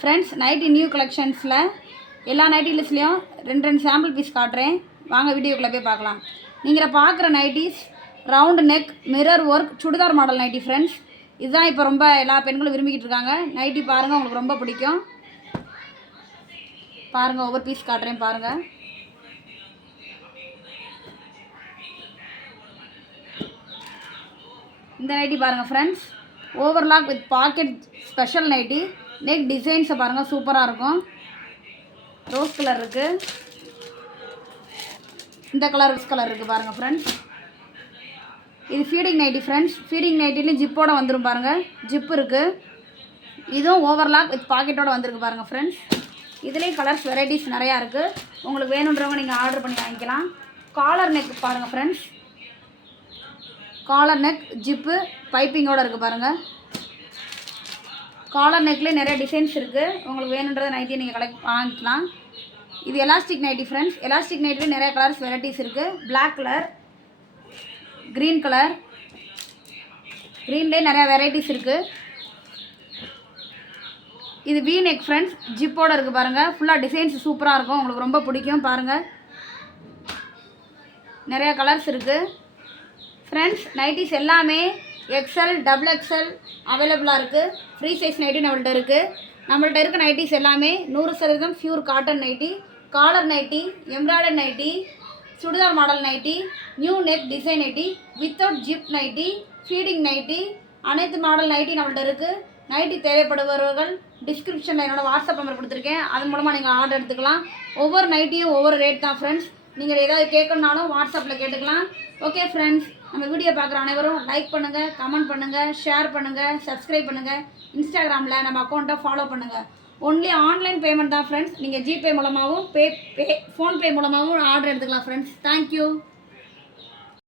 Friends, nightie new கலெக்ஷன்ஸில் எல்லா நைட்டிஸ்லேயும் ரெண்டு sample piece காட்டுறேன். வாங்க வீடியோக்குள்ளே போய் பார்க்கலாம். நீங்கள் பார்க்குற nighties round neck mirror work churidar model nightie. Friends, இதுதான் இப்போ ரொம்ப எல்லா பெண்களும் விரும்பிக்கிட்டு இருக்காங்க. நைட்டி பாருங்கள், உங்களுக்கு ரொம்ப பிடிக்கும். பாருங்கள், ஒவ்வொரு பீஸ் காட்டுறேன் பாருங்கள். இந்த நைட்டி பாருங்கள் friends, overlock with pocket special nighty. Neck டிசைன்ஸை பாருங்கள், சூப்பராக இருக்கும். ரோஸ் கலர் இருக்குது, இந்த கலர் ரோஸ் கலர் இருக்குது பாருங்கள் ஃப்ரெண்ட்ஸ். இது ஃபீடிங் நைட்டி ஃப்ரெண்ட்ஸ். ஃபீடிங் நைட்டிலையும் ஜிப்போட வந்துடும் பாருங்கள், ஜிப் இருக்குது. இதுவும் ஓவர்லாக் வித் பாக்கெட்டோடு வந்திருக்கு பாருங்கள் ஃப்ரெண்ட்ஸ். இதுலேயும் கலர்ஸ் வெரைட்டிஸ் நிறையா இருக்குது. உங்களுக்கு வேணுன்றவங்க நீங்கள் ஆர்டர் பண்ணி வாங்கிக்கலாம். காலர் நெக் பாருங்கள் ஃப்ரெண்ட்ஸ், காலர் நெக் ஜிப்பு பைப்பிங்கோடு இருக்குது பாருங்கள். காலர் நெக்லேயே நிறைய டிசைன்ஸ் இருக்குது. உங்களுக்கு வேணுன்றதை நைட்டியை நீங்கள் வாங்கிக்கலாம். இது எலாஸ்டிக் நைட்டி ஃப்ரெண்ட்ஸ். எலாஸ்டிக் நைட்டிலே நிறைய கலர்ஸ் வெரைட்டிஸ் இருக்குது. பிளாக் கலர், க்ரீன் கலர், க்ரீன்லேயே நிறையா வெரைட்டிஸ் இருக்குது. இது வி நெக் ஃப்ரெண்ட்ஸ், ஜிப்போடு இருக்குது பாருங்கள். ஃபுல்லாக டிசைன்ஸ் சூப்பராக இருக்கும், உங்களுக்கு ரொம்ப பிடிக்கும் பாருங்கள். நிறையா கலர்ஸ் இருக்குது ஃப்ரெண்ட்ஸ். நைட்டிஸ் எல்லாமே எக்ஸ்எல் டபுள் எக்ஸ்எல் அவைலபிளாக இருக்குது. ஃப்ரீ சைஸ் நைட்டி நம்மள்ட்ட இருக்குது. நம்மள்ட்ட இருக்க நைட்டிஸ் எல்லாமே 100% pure cotton nighty, collar nighty, embroidery nighty, churidar model nighty, new neck design nighty, without zip nighty, feeding nighty, அனைத்து மாடல் நைட்டி நம்மள்ட்ட இருக்குது. நைட்டி தேவைப்படுபவர்கள் டிஸ்கிரிப்ஷனில் என்னோடய வாட்ஸ்அப் நம்பர் கொடுத்துருக்கேன், அதன் மூலமாக நீங்கள் ஆர்டர் எடுத்துக்கலாம். ஒவ்வொரு நைட்டியும் ஒவ்வொரு ரேட் தான் ஃப்ரெண்ட்ஸ். நீங்கள் ஏதாவது கேட்கணுன்னாலும் வாட்ஸ்அப்பில் கேட்டுக்கலாம். ஓகே ஃப்ரெண்ட்ஸ், நம்ம வீடியோ பார்க்குற அனைவரும் லைக் பண்ணுங்கள், கமெண்ட் பண்ணுங்கள், ஷேர் பண்ணுங்கள், சப்ஸ்கிரைப் பண்ணுங்கள். இன்ஸ்டாகிராமில் நம்ம அக்கௌண்ட்டை ஃபாலோ பண்ணுங்கள். ஒன்லி ஆன்லைன் பேமெண்ட் தான் ஃப்ரெண்ட்ஸ். நீங்கள் ஜிபே மூலமாகவும் ஃபோன்பே மூலமாகவும் ஆர்டர் எடுத்துக்கலாம் ஃப்ரெண்ட்ஸ். தேங்க்யூ.